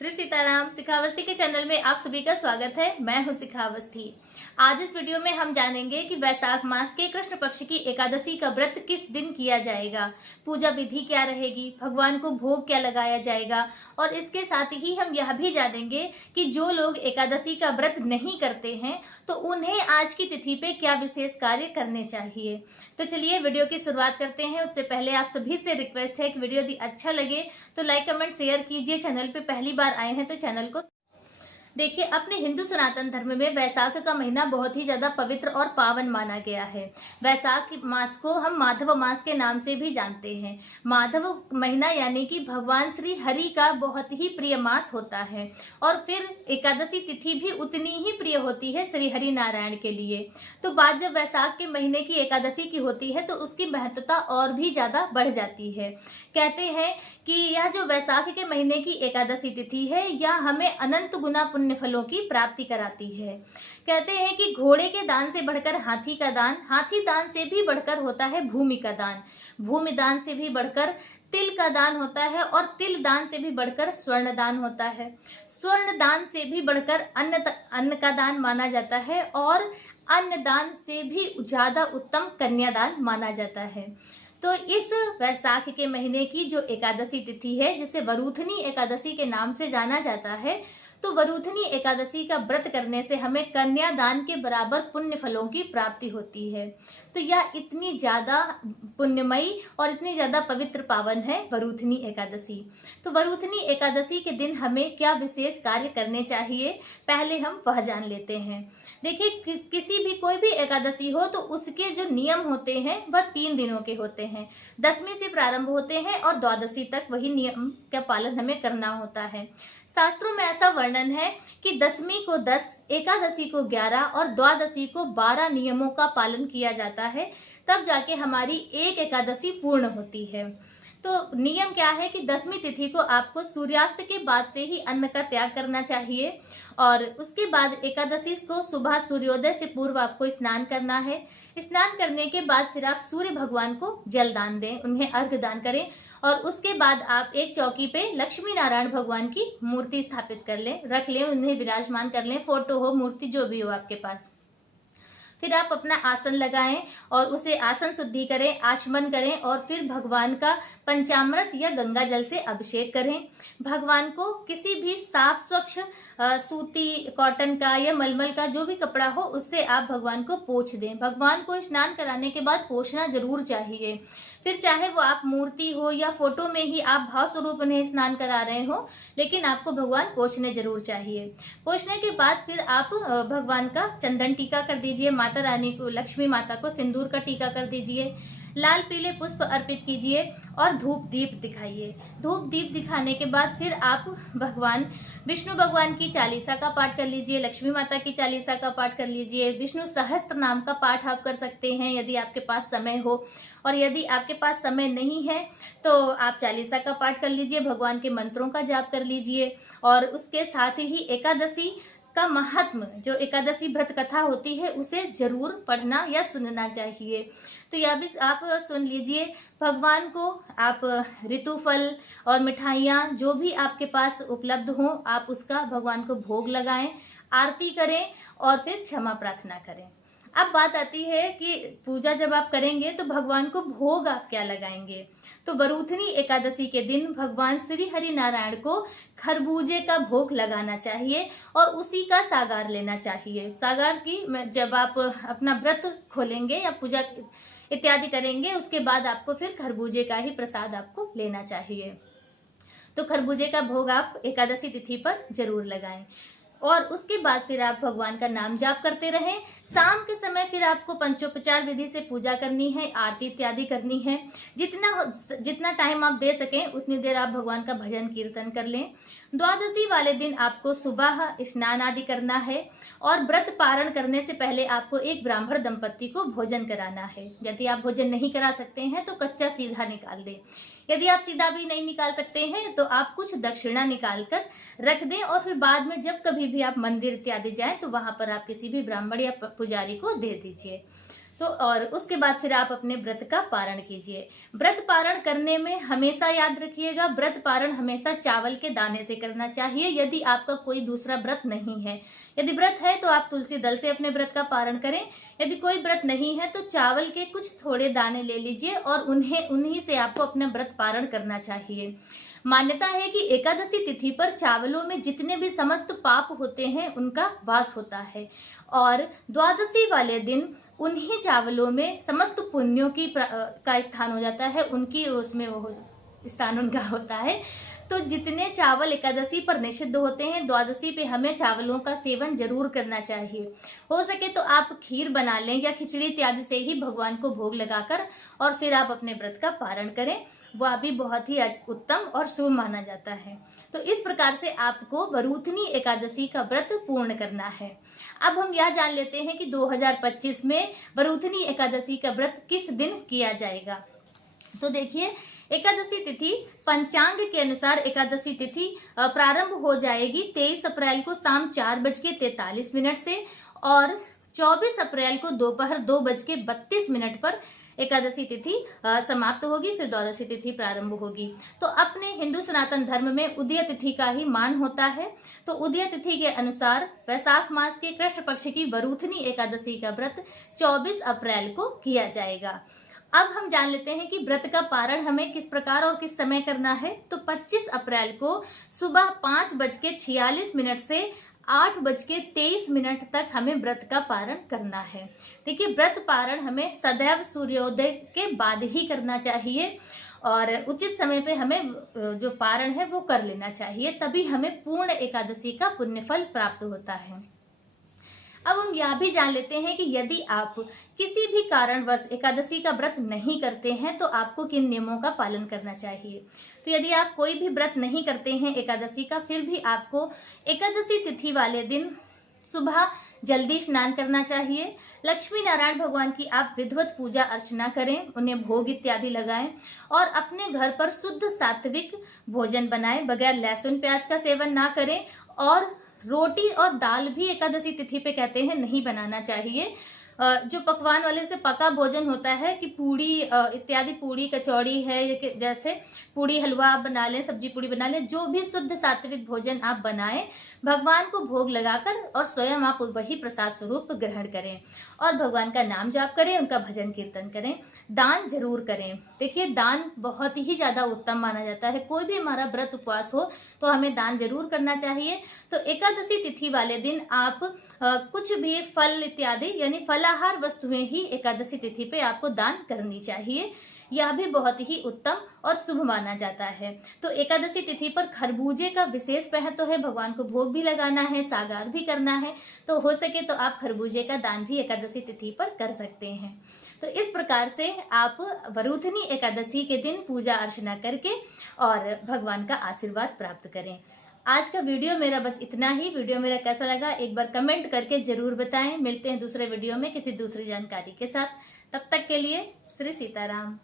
श्री सीताराम। शिखावस्थी के चैनल में आप सभी का स्वागत है। मैं हूं शिखावस्थी। आज इस वीडियो में हम जानेंगे कि वैशाख मास के कृष्ण पक्ष की एकादशी का व्रत किस दिन किया जाएगा, पूजा विधि क्या रहेगी, भगवान को भोग क्या लगाया जाएगा और इसके साथ ही हम यह भी जानेंगे कि जो लोग एकादशी का व्रत नहीं करते हैं तो उन्हें आज की तिथि पे क्या विशेष कार्य करने चाहिए। तो चलिए वीडियो की शुरुआत करते हैं। उससे पहले आप सभी से रिक्वेस्ट है कि वीडियो यदि अच्छा लगे तो लाइक कमेंट शेयर कीजिए। चैनल पे पहली बार आए हैं तो चैनल को देखिए। अपने हिंदू सनातन धर्म में वैशाख का महीना बहुत ही ज्यादा पवित्र और पावन माना गया है। वैशाख मास को हम माधव मास के नाम से भी जानते हैं। माधव महीना यानी कि भगवान श्री हरि का बहुत ही प्रिय मास होता है और फिर एकादशी तिथि भी उतनी ही प्रिय होती है श्री हरि नारायण के लिए। तो बात जब वैशाख के महीने की एकादशी की होती है तो उसकी महत्वता और भी ज्यादा बढ़ जाती है। कहते हैं कि यह जो वैशाख के महीने की एकादशी तिथि है यह हमें अनंत गुना पुण्य फलों की प्राप्ति कराती है। कहते हैं कि घोड़े के दान से बढ़कर हाथी का दान, हाथी दान से भी बढ़कर होता है भूमि का दान, भूमि दान से भी बढ़कर तिल का दान होता है और तिल दान से भी बढ़कर स्वर्ण दान होता है, स्वर्ण दान से भी बढ़कर अन्न का दान माना जाता है और अन्न दान से भी ज्यादा उत्तम कन्यादान माना जाता है। तो इस वैशाख के महीने की जो एकादशी तिथि है जिसे वरूथनी एकादशी के नाम से जाना जाता है, तो वरूथनी एकादशी का व्रत करने से हमें कन्यादान के बराबर पुण्य फलों की प्राप्ति होती है। तो यह इतनी ज्यादा पुण्यमयी और इतनी ज्यादा पवित्र पावन है वरूथनी एकादशी। तो वरूथनी एकादशी के दिन हमें क्या विशेष कार्य करने चाहिए, पहले हम वह जान लेते हैं। देखिए, किसी भी कोई भी एकादशी हो तो उसके जो नियम होते हैं वह 3 दिनों के होते हैं। दशमी से प्रारंभ होते हैं और द्वादशी तक वही नियम का पालन हमें करना होता है। शास्त्रों में ऐसा वर्णन है कि दशमी को 10, एकादशी को 11 और द्वादशी को 12 नियमों का पालन किया जाता है, तब जाके हमारी एक एकादशी पूर्ण होती है। तो नियम क्या है कि दशमी तिथि को आपको सूर्यास्त के बाद से ही अन्न का त्याग करना चाहिए और उसके बाद एकादशी को सुबह सूर्योदय से पूर्व आपको स्नान करना है। स्नान करने के बाद फिर आप सूर्य भगवान को जल दान दें, उन्हें अर्घ दान करें और उसके बाद आप एक चौकी पे लक्ष्मी नारायण भगवान की मूर्ति स्थापित कर लें, रख लें, उन्हें विराजमान कर लें, फोटो हो, मूर्ति जो भी हो आपके पास। फिर आप अपना आसन लगाएं और उसे आसन शुद्धि करें, आचमन करें और फिर भगवान का पंचामृत या गंगा जल से अभिषेक करें। भगवान को किसी भी साफ स्वच्छ सूती, कॉटन का या मलमल का जो भी कपड़ा हो उससे आप भगवान को पोंछ दें। भगवान को स्नान कराने के बाद पोंछना जरूर चाहिए। फिर चाहे वो आप मूर्ति हो या फोटो में ही आप भाव स्वरूप उन्हें स्नान करा रहे हो, लेकिन आपको भगवान पोंछने जरूर चाहिए। पोंछने के बाद फिर आप भगवान का चंदन टीका कर दीजिए, माता रानी को, लक्ष्मी माता को सिंदूर का टीका कर दीजिए, लाल पीले पुष्प अर्पित कीजिए और धूप दीप दिखाइए। धूप दीप दिखाने के बाद फिर आप भगवान विष्णु भगवान की चालीसा का पाठ कर लीजिए, लक्ष्मी माता की चालीसा का पाठ कर लीजिए, विष्णु सहस्त्र नाम का पाठ आप कर सकते हैं यदि आपके पास समय हो, और यदि आपके पास समय नहीं है तो आप चालीसा का पाठ कर लीजिए, भगवान के मंत्रों का जाप कर लीजिए। और उसके साथ ही एकादशी का महात्म, जो एकादशी व्रत कथा होती है, उसे जरूर पढ़ना या सुनना चाहिए। तो यह भी आप सुन लीजिए। भगवान को आप ऋतुफल और मिठाइयाँ जो भी आपके पास उपलब्ध हो आप उसका भगवान को भोग लगाएं, आरती करें और फिर क्षमा प्रार्थना करें। अब बात आती है कि पूजा जब आप करेंगे तो भगवान को भोग आप क्या लगाएंगे। तो वरूथनी एकादशी के दिन भगवान श्री हरि नारायण को खरबूजे का भोग लगाना चाहिए और उसी का सागार लेना चाहिए। सागार की जब आप अपना व्रत खोलेंगे या पूजा इत्यादि करेंगे उसके बाद आपको फिर खरबूजे का ही प्रसाद आपको लेना चाहिए। तो खरबूजे का भोग आप एकादशी तिथि पर जरूर लगाएं और उसके बाद फिर आप भगवान का नाम जाप करते रहें। शाम के समय फिर आपको पंचोपचार विधि से पूजा करनी है, आरती इत्यादि करनी है। जितना टाइम आप दे सकें उतनी देर आप भगवान का भजन कीर्तन कर लें। द्वादशी वाले दिन आपको सुबह स्नान आदि करना है और व्रत पारण करने से पहले आपको एक ब्राह्मण दंपत्ति को भोजन कराना है। यदि आप भोजन नहीं करा सकते हैं तो कच्चा सीधा निकाल दें। यदि आप सीधा भी नहीं निकाल सकते हैं तो आप कुछ दक्षिणा निकाल कर रख दें और फिर बाद में जब कभी भी आप मंदिर इत्यादि जाएं तो वहां पर आप किसी भी ब्राह्मण या पुजारी को दे दीजिए। तो और उसके बाद फिर आप अपने व्रत का पारण कीजिए। व्रत पारण करने में हमेशा याद रखिएगा, व्रत पारण हमेशा चावल के दाने से करना चाहिए यदि आपका कोई दूसरा व्रत नहीं है। यदि व्रत है तो आप तुलसी दल से अपने व्रत का पारण करें। यदि कोई व्रत नहीं है तो चावल के कुछ थोड़े दाने ले लीजिए और उन्हीं से आपको अपना व्रत पारण करना चाहिए। मान्यता है कि एकादशी तिथि पर चावलों में जितने भी समस्त पाप होते हैं उनका वास होता है और द्वादशी वाले दिन उन्हीं चावलों में समस्त पुण्यों का स्थान हो जाता है, उनकी उसमें वो स्थान उनका होता है। तो जितने चावल एकादशी पर निषिद्ध होते हैं, द्वादशी पे हमें चावलों का सेवन जरूर करना चाहिए। हो सके तो आप खीर बना लें या खिचड़ी इत्यादि से ही भगवान को भोग लगाकर और फिर आप अपने व्रत का पारण करें, वह भी बहुत ही उत्तम और शुभ माना जाता है। तो इस प्रकार से आपको वरूथनी एकादशी का व्रत पूर्ण करना है। अब हम यह जान लेते हैं कि 2025 में वरूथनी एकादशी का व्रत किस दिन किया जाएगा। तो देखिए, एकादशी तिथि पंचांग के अनुसार एकादशी तिथि प्रारंभ हो जाएगी 23 अप्रैल को शाम 4:43 से और 24 अप्रैल को दोपहर 2:32 पर एकादशी तिथि समाप्त होगी, फिर द्वादशी तिथि प्रारंभ होगी। तो अपने हिंदू सनातन धर्म में उदय तिथि का ही मान होता है। तो उदय तिथि के अनुसार वैशाख मास के कृष्ण पक्ष की वरूथनी एकादशी का व्रत 24 अप्रैल को किया जाएगा। अब हम जान लेते हैं कि व्रत का पारण हमें किस प्रकार और किस समय करना है। तो 25 अप्रैल को सुबह 5:46 से 8:23 तक हमें व्रत का पारण करना है। देखिए, व्रत पारण हमें सदैव सूर्योदय के बाद ही करना चाहिए और उचित समय पे हमें जो पारण है वो कर लेना चाहिए, तभी हमें पूर्ण एकादशी का पुण्यफल प्राप्त होता है। अब हम यह भी जान लेते हैं कि यदि आप किसी भी कारणवश एकादशी का व्रत नहीं करते हैं तो आपको किन नियमों का पालन करना चाहिए। तो यदि आप कोई भी व्रत नहीं करते हैं एकादशी का, फिर भी आपको एकादशी तिथि वाले दिन सुबह जल्दी स्नान करना चाहिए। लक्ष्मी नारायण भगवान की आप विधिवत पूजा अर्चना करें, उन्हें भोग इत्यादि लगाएं और अपने घर पर शुद्ध सात्विक भोजन बनाएं, बगैर लहसुन प्याज का सेवन ना करें और रोटी और दाल भी एकादशी तिथि पे कहते हैं नहीं बनाना चाहिए। जो पकवान वाले से पका भोजन होता है कि पूड़ी इत्यादि, पूड़ी कचौड़ी है, जैसे पूड़ी हलवा आप बना लें, सब्जी पूड़ी बना लें, जो भी शुद्ध सात्विक भोजन आप बनाएं, भगवान को भोग लगाकर और स्वयं आप वही प्रसाद स्वरूप ग्रहण करें और भगवान का नाम जाप करें, उनका भजन कीर्तन करें। दान जरूर करें। देखिए, दान बहुत ही ज्यादा उत्तम माना जाता है। कोई भी हमारा व्रत उपवास हो तो हमें दान जरूर करना चाहिए। तो एकादशी तिथि वाले दिन आप कुछ भी फल इत्यादि यानी फलाहार वस्तुएं ही एकादशी तिथि पे आपको दान करनी चाहिए। यह भी बहुत ही उत्तम और शुभ माना जाता है। तो एकादशी तिथि पर खरबूजे का विशेष महत्व है, भगवान को भोग भी लगाना है, सागार भी करना है। तो हो सके तो आप खरबूजे का दान भी एकादशी तिथि पर कर सकते हैं। तो इस प्रकार से आप वरूथनी एकादशी के दिन पूजा अर्चना करके और भगवान का आशीर्वाद प्राप्त करें। आज का वीडियो मेरा बस इतना ही। वीडियो मेरा कैसा लगा एक बार कमेंट करके जरूर बताएं। मिलते हैं दूसरे वीडियो में किसी दूसरी जानकारी के साथ। तब तक के लिए श्री सीताराम।